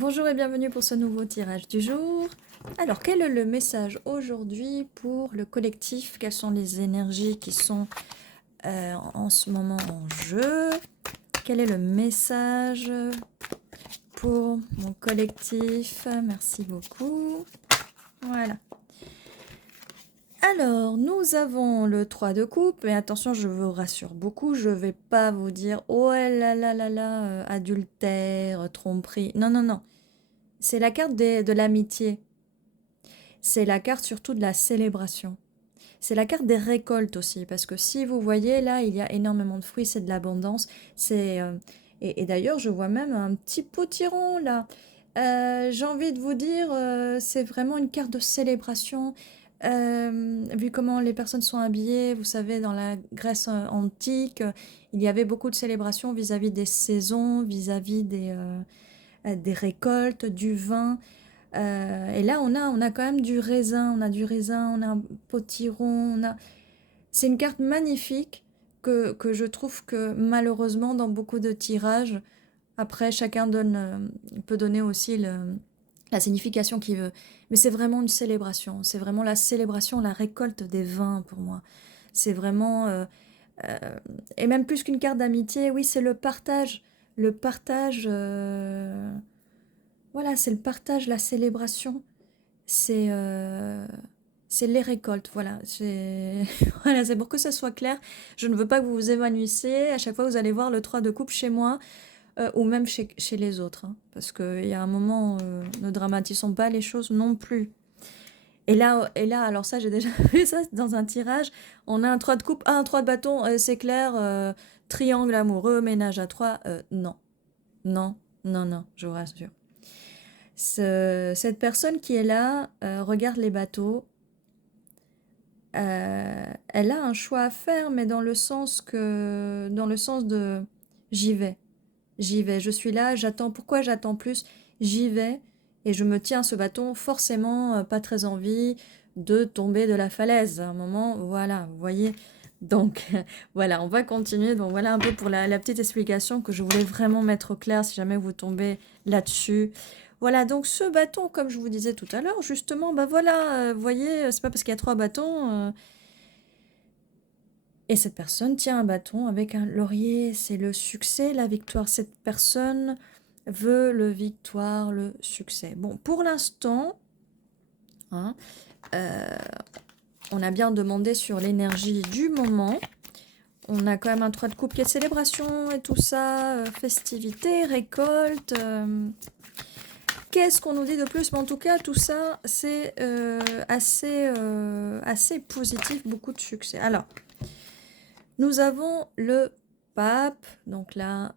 Bonjour et bienvenue pour ce nouveau tirage du jour. Alors, quel est le message aujourd'hui pour le collectif? Quelles sont les énergies qui sont en ce moment en jeu? Quel est le message pour mon collectif? Merci beaucoup. Voilà. Alors, nous avons le 3 de coupe, et attention, je vous rassure beaucoup, je ne vais pas vous dire « Oh là là là là, adultère, tromperie ». Non, non, non. C'est la carte de l'amitié. C'est la carte surtout de la célébration. C'est la carte des récoltes aussi, parce que si vous voyez, là, il y a énormément de fruits, c'est de l'abondance. Et d'ailleurs, je vois même un petit potiron, là. J'ai envie de vous dire, c'est vraiment une carte de célébration. Vu comment les personnes sont habillées, vous savez, dans la Grèce antique, il y avait beaucoup de célébrations vis-à-vis des saisons, vis-à-vis des récoltes, du vin. Et là, on a quand même du raisin, on a un potiron, C'est une carte magnifique que je trouve que malheureusement, dans beaucoup de tirages, après, chacun peut donner aussi la signification qu'il veut. Mais c'est vraiment une célébration, c'est vraiment la célébration, la récolte des vins pour moi. C'est vraiment, euh, et même plus qu'une carte d'amitié, oui, c'est le partage. Le partage, voilà, c'est le partage, la célébration. C'est c'est les récoltes, voilà. Voilà, c'est pour que ça soit clair. Je ne veux pas que vous vous évanouissiez. À chaque fois, vous allez voir le 3 de coupe chez moi ou même chez les autres. Hein, parce qu'il y a un moment, ne dramatisons pas les choses non plus. Et là, alors ça, j'ai déjà vu ça dans un tirage. On a un 3 de coupe, un 3 de bâton, c'est clair. Triangle amoureux, ménage à 3. Non, non, non, non, je vous rassure. Cette personne qui est là regarde les bateaux. Elle a un choix à faire, mais dans le sens de j'y vais, j'y vais, je suis là, j'attends. Pourquoi j'attends plus? J'y vais et je me tiens à ce bâton, forcément pas très envie de tomber de la falaise. À un moment, voilà, vous voyez. Donc voilà, on va continuer. Donc voilà un peu pour la petite explication que je voulais vraiment mettre au clair si jamais vous tombez là-dessus. Voilà, donc ce bâton, comme je vous disais tout à l'heure, justement, bah voilà, vous voyez, c'est pas parce qu'il y a 3 bâtons. Et cette personne tient un bâton avec un laurier, c'est le succès, la victoire. Cette personne veut le victoire, le succès. Bon, pour l'instant, hein, on a bien demandé sur l'énergie du moment. On a quand même un 3 de coupe qui est célébration et tout ça, festivité, récolte. Qu'est-ce qu'on nous dit de plus? Mais en tout cas, tout ça, c'est assez positif, beaucoup de succès. Alors, nous avons le pape, donc là,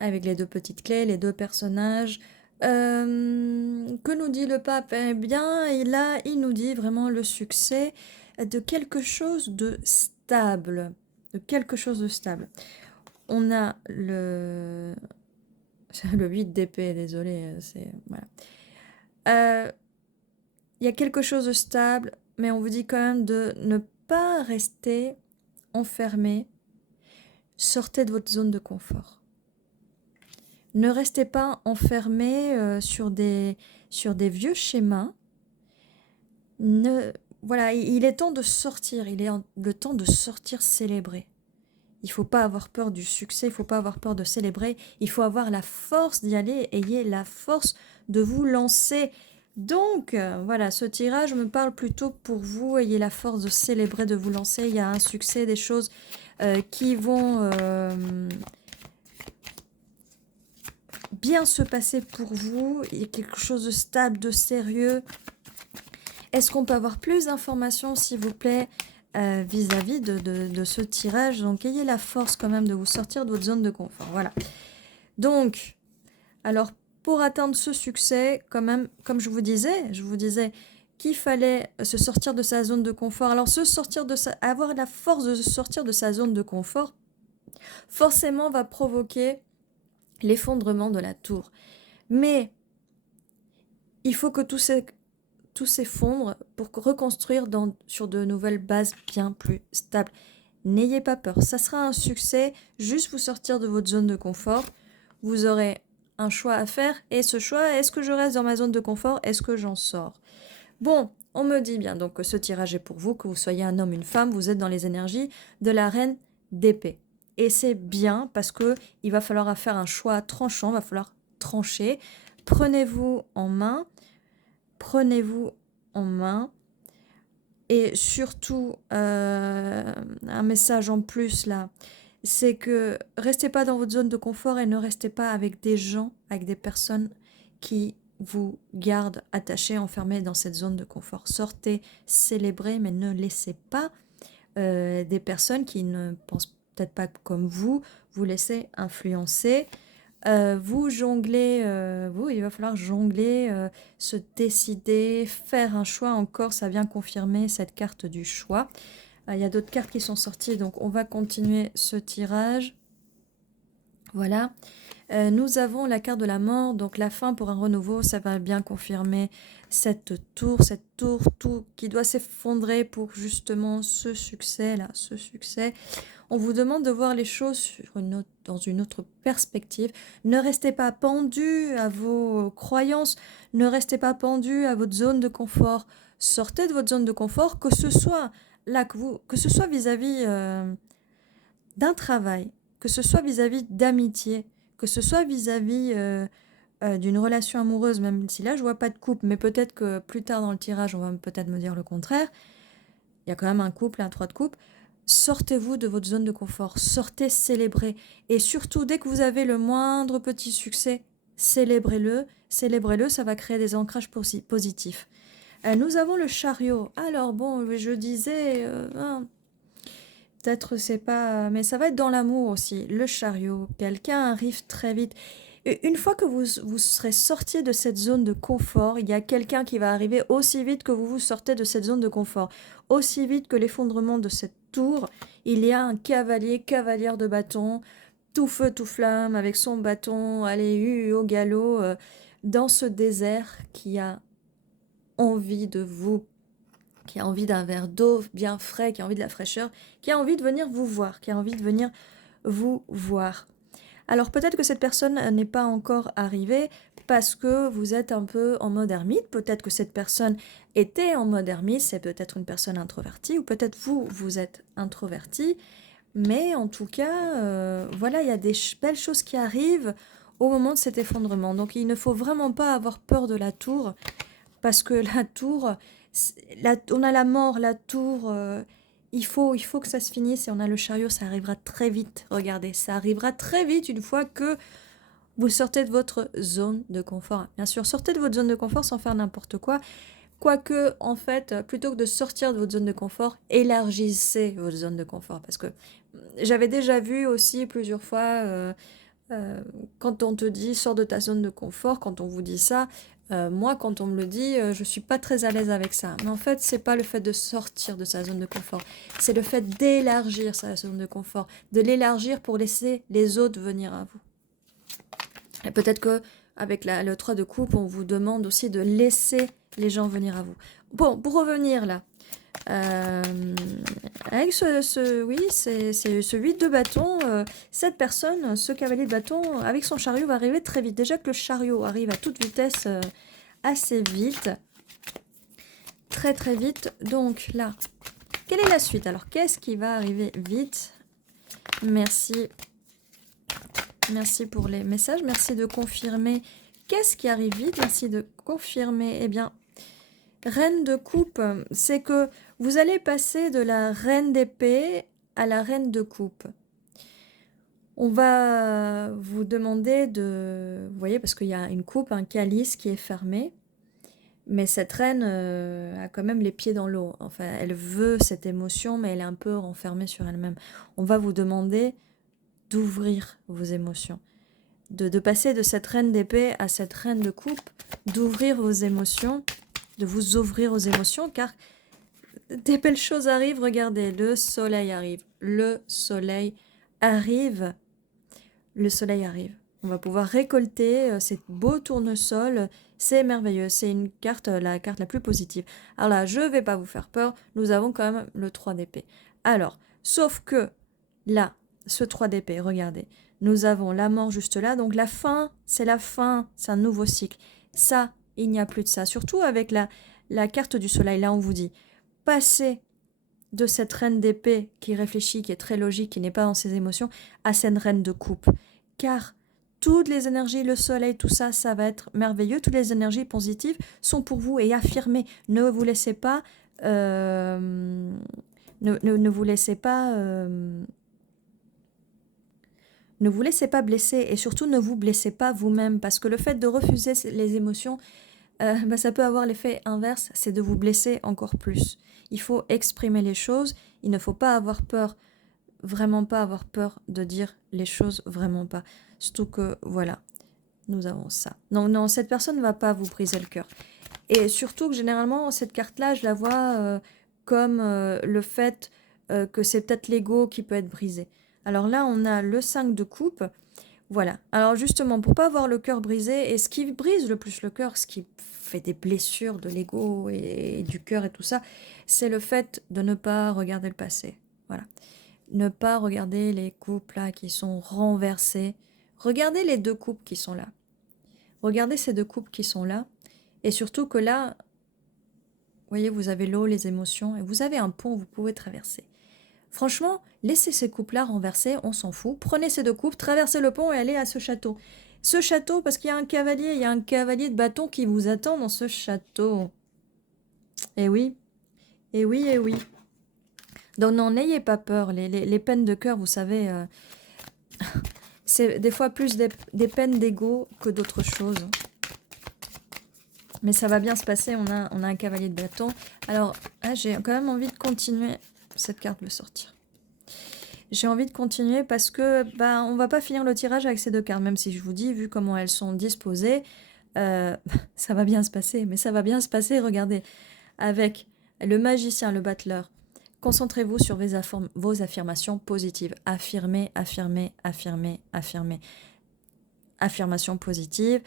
avec les deux petites clés, les deux personnages. Que nous dit le pape? Eh bien, il nous dit vraiment le succès de quelque chose de stable. De quelque chose de stable. On a le 8 d'épée, désolé, c'est... Voilà. Il y a quelque chose de stable, mais on vous dit quand même de ne pas rester enfermé. Sortez de votre zone de confort. Ne restez pas enfermé sur des vieux schémas. Voilà, il est temps de sortir, le temps de sortir célébrer. Il ne faut pas avoir peur du succès, il ne faut pas avoir peur de célébrer, il faut avoir la force d'y aller, ayez la force de vous lancer. Donc, voilà, ce tirage me parle plutôt pour vous, ayez la force de célébrer, de vous lancer. Il y a un succès, des choses qui vont bien se passer pour vous. Il y a quelque chose de stable, de sérieux. Est-ce qu'on peut avoir plus d'informations, s'il vous plaît, vis-à-vis de ce tirage? Donc, ayez la force quand même de vous sortir de votre zone de confort. Voilà. Donc, alors, pour atteindre ce succès, quand même, comme je vous disais qu'il fallait se sortir de sa zone de confort. Alors, avoir la force de se sortir de sa zone de confort, forcément va provoquer l'effondrement de la tour. Mais il faut que tout s'effondre pour reconstruire sur de nouvelles bases bien plus stables. N'ayez pas peur, ça sera un succès, juste vous sortir de votre zone de confort. Vous aurez un choix à faire. Et ce choix, est-ce que je reste dans ma zone de confort? Est-ce que j'en sors? Bon, on me dit bien donc que ce tirage est pour vous, que vous soyez un homme, une femme, vous êtes dans les énergies de la reine d'épée. Et c'est bien parce que il va falloir faire un choix tranchant, il va falloir trancher. Prenez-vous en main, prenez-vous en main. Et surtout, un message en plus là, c'est que restez pas dans votre zone de confort et ne restez pas avec des gens, avec des personnes qui vous gardent attachés, enfermés dans cette zone de confort. Sortez, célébrez, mais ne laissez pas des personnes qui ne pensent peut-être pas comme vous laisser influencer. Vous jonglez, il va falloir jongler, se décider, faire un choix encore, ça vient confirmer cette carte du choix. Il y a d'autres cartes qui sont sorties, donc on va continuer ce tirage. Voilà. Nous avons la carte de la mort, donc la fin pour un renouveau, ça va bien confirmer cette tour tout qui doit s'effondrer pour justement ce succès-là, ce succès. On vous demande de voir les choses dans une autre perspective. Ne restez pas pendu à vos croyances, ne restez pas pendu à votre zone de confort. Sortez de votre zone de confort, que ce soit là, que ce soit vis-à-vis d'un travail, que ce soit vis-à-vis d'amitié, que ce soit vis-à-vis d'une relation amoureuse, même si là je vois pas de couple, mais peut-être que plus tard dans le tirage on va peut-être me dire le contraire. Il y a quand même un couple, un 3 de couple. Sortez-vous de votre zone de confort, sortez, célébrez. Et surtout, dès que vous avez le moindre petit succès, célébrez-le. Célébrez-le, ça va créer des ancrages positifs. Nous avons le chariot. Alors bon, je disais, peut-être c'est pas... Mais ça va être dans l'amour aussi. Le chariot, quelqu'un arrive très vite. Une fois que vous serez sorti de cette zone de confort, il y a quelqu'un qui va arriver aussi vite que vous sortez de cette zone de confort. Aussi vite que l'effondrement de cette tour, il y a un cavalier, cavalière de bâton, tout feu, tout flamme, avec son bâton, allez, au galop, dans ce désert qui a envie de vous, qui a envie d'un verre d'eau bien frais, qui a envie de la fraîcheur, qui a envie de venir vous voir, qui a envie de venir vous voir. Alors peut-être que cette personne n'est pas encore arrivée parce que vous êtes un peu en mode ermite. Peut-être que cette personne était en mode ermite, c'est peut-être une personne introvertie, ou peut-être vous êtes introverti. Mais en tout cas, voilà, il y a des belles choses qui arrivent au moment de cet effondrement. Donc il ne faut vraiment pas avoir peur de la tour, parce que la tour, on a la mort, la tour, il faut que ça se finisse, et on a le chariot, ça arrivera très vite. Regardez, ça arrivera très vite une fois que vous sortez de votre zone de confort. Bien sûr, sortez de votre zone de confort sans faire n'importe quoi. Quoique, en fait, plutôt que de sortir de votre zone de confort, élargissez votre zone de confort. Parce que j'avais déjà vu aussi plusieurs fois, quand on te dit sors de ta zone de confort, quand on vous dit ça, moi, quand on me le dit, je suis pas très à l'aise avec ça. Mais en fait, c'est pas le fait de sortir de sa zone de confort, c'est le fait d'élargir sa zone de confort, de l'élargir pour laisser les autres venir à vous. Et peut-être que avec le 3 de coupe, on vous demande aussi de laisser les gens venir à vous. Bon, pour revenir là, avec ce 8 de bâton, cette personne, ce cavalier de bâton, avec son chariot, va arriver très vite. Déjà que le chariot arrive à toute vitesse, assez vite. Très très vite. Donc là, quelle est la suite? Alors, qu'est-ce qui va arriver vite? Merci. Merci pour les messages. Merci de confirmer. Qu'est-ce qui arrive vite? Merci de confirmer. Eh bien, reine de coupe, c'est que vous allez passer de la reine d'épée à la reine de coupe. On va vous demander de... Vous voyez, parce qu'il y a une coupe, un calice qui est fermé. Mais cette reine a quand même les pieds dans l'eau. Enfin, elle veut cette émotion, mais elle est un peu renfermée sur elle-même. On va vous demander d'ouvrir vos émotions. De passer de cette reine d'épée à cette reine de coupe, d'ouvrir vos émotions, de vous ouvrir aux émotions, car des belles choses arrivent. Regardez, le soleil arrive. Le soleil arrive. Le soleil arrive. On va pouvoir récolter ces beaux tournesols. C'est merveilleux. C'est une carte, la carte la plus positive. Alors là, je ne vais pas vous faire peur. Nous avons quand même le 3 d'épée. Alors, sauf que là, ce 3 d'épée, regardez. Nous avons la mort juste là. Donc la fin, c'est un nouveau cycle. Ça, il n'y a plus de ça. Surtout avec la carte du soleil, là on vous dit, passez de cette reine d'épée qui réfléchit, qui est très logique, qui n'est pas dans ses émotions, à cette reine de coupe. Car toutes les énergies, le soleil, tout ça, ça va être merveilleux. Toutes les énergies positives sont pour vous et affirmez. Ne vous laissez pas... ne vous laissez pas... ne vous laissez pas blesser et surtout ne vous blessez pas vous-même parce que le fait de refuser les émotions, ça peut avoir l'effet inverse, c'est de vous blesser encore plus. Il faut exprimer les choses, il ne faut pas avoir peur, vraiment pas avoir peur de dire les choses, vraiment pas. Surtout que, voilà, nous avons ça. Non, non, cette personne ne va pas vous briser le cœur. Et surtout que généralement, cette carte-là, je la vois comme le fait que c'est peut-être l'ego qui peut être brisé. Alors là, on a le 5 de coupe. Voilà. Alors justement, pour pas avoir le cœur brisé, et ce qui brise le plus le cœur, ce qui fait des blessures de l'ego et du cœur et tout ça, c'est le fait de ne pas regarder le passé. Voilà. Ne pas regarder les coupes là qui sont renversées. Regardez les deux coupes qui sont là. Regardez ces deux coupes qui sont là. Et surtout que là, vous voyez, vous avez l'eau, les émotions, et vous avez un pont, vous pouvez traverser. Franchement, laissez ces coupes-là renversées, on s'en fout. Prenez ces deux coupes, traversez le pont et allez à ce château. Ce château, parce qu'il y a un cavalier de bâton qui vous attend dans ce château. Eh oui, eh oui, eh oui. Donc non, n'ayez pas peur. Les peines de cœur, vous savez, c'est des fois plus des peines d'ego que d'autres choses. Mais ça va bien se passer, on a un cavalier de bâton. Alors, j'ai quand même envie de continuer. Cette carte veut sortir. J'ai envie de continuer parce que on va pas finir le tirage avec ces deux cartes, même si je vous dis, vu comment elles sont disposées, ça va bien se passer. Mais ça va bien se passer, regardez, avec le magicien, le battleur. Concentrez-vous sur vos affirmations positives. Affirmez, affirmez, affirmez, affirmez. Affirmations positives.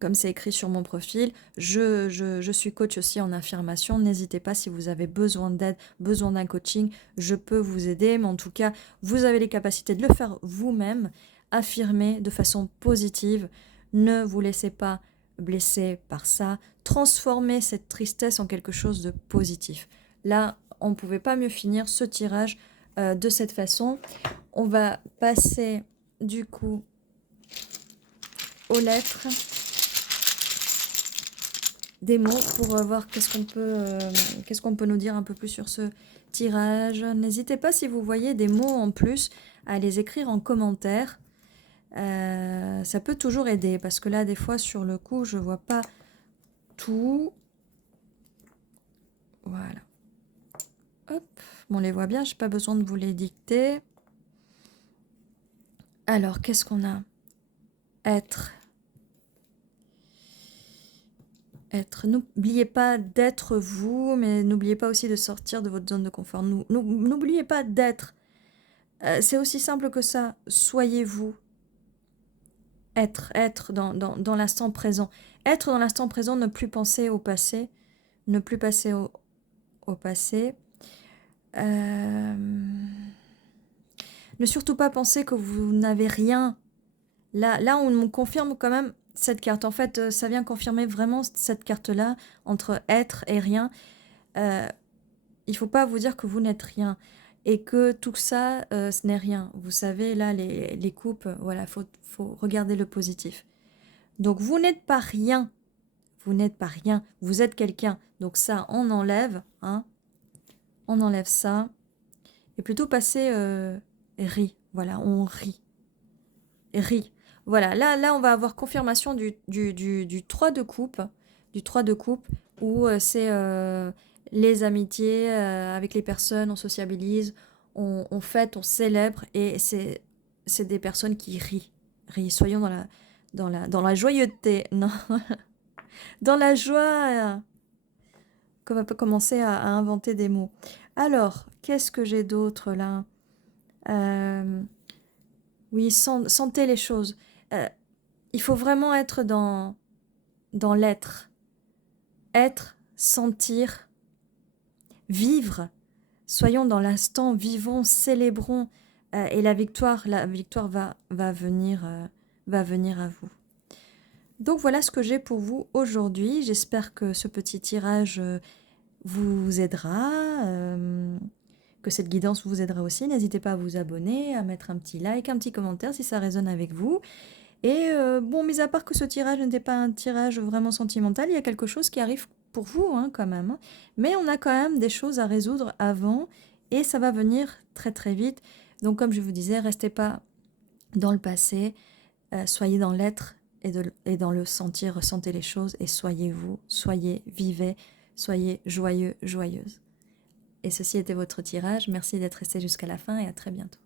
Comme c'est écrit sur mon profil, je suis coach aussi en affirmation. N'hésitez pas si vous avez besoin d'aide, besoin d'un coaching, je peux vous aider. Mais en tout cas, vous avez les capacités de le faire vous-même. Affirmez de façon positive. Ne vous laissez pas blesser par ça. Transformez cette tristesse en quelque chose de positif. Là, on ne pouvait pas mieux finir ce tirage de cette façon. On va passer du coup aux lettres des mots pour voir qu'est-ce qu'on peut nous dire un peu plus sur ce tirage. N'hésitez pas si vous voyez des mots en plus à les écrire en commentaire. Ça peut toujours aider parce que là des fois sur le coup je vois pas tout. Voilà. Hop, on les voit bien, j'ai pas besoin de vous les dicter. Alors qu'est-ce qu'on a? Être. N'oubliez pas d'être vous, mais n'oubliez pas aussi de sortir de votre zone de confort. N'oubliez pas d'être. C'est aussi simple que ça. Soyez vous. Être dans l'instant présent. Être dans l'instant présent, ne plus penser au passé. Ne plus passer au passé. Ne surtout pas penser que vous n'avez rien. Là, on me confirme quand même cette carte. En fait, ça vient confirmer vraiment cette carte-là, entre être et rien. Il ne faut pas vous dire que vous n'êtes rien. Et que tout ça, ce n'est rien. Vous savez, là, les coupes, voilà, faut regarder le positif. Donc, vous n'êtes pas rien. Vous n'êtes pas rien. Vous êtes quelqu'un. Donc ça, on enlève. Hein. On enlève ça. Et plutôt passer rit. Voilà, on rit. Rit. Voilà, là, on va avoir confirmation du 3 de coupe. Du 3 de coupe, où c'est les amitiés avec les personnes, on sociabilise, on fête, on célèbre. Et c'est des personnes qui rient. Soyons dans la joyeuseté. Non. Dans la joie. Qu'on va commencer à inventer des mots. Alors, qu'est-ce que j'ai d'autre là? Oui, sentez les choses. Il faut vraiment être dans l'être. Être, sentir, vivre. Soyons dans l'instant, vivons, célébrons. Et la victoire va venir à vous. Donc voilà ce que j'ai pour vous aujourd'hui. J'espère que ce petit tirage vous aidera, que cette guidance vous aidera aussi. N'hésitez pas à vous abonner, à mettre un petit like, un petit commentaire si ça résonne avec vous. Et bon, mis à part que ce tirage n'était pas un tirage vraiment sentimental, il y a quelque chose qui arrive pour vous hein, quand même. Hein. Mais on a quand même des choses à résoudre avant et ça va venir très très vite. Donc comme je vous disais, restez pas dans le passé, soyez dans l'être et dans le sentir, ressentez les choses et soyez vous, soyez, vivez, soyez joyeux, joyeuse. Et ceci était votre tirage. Merci d'être resté jusqu'à la fin et à très bientôt.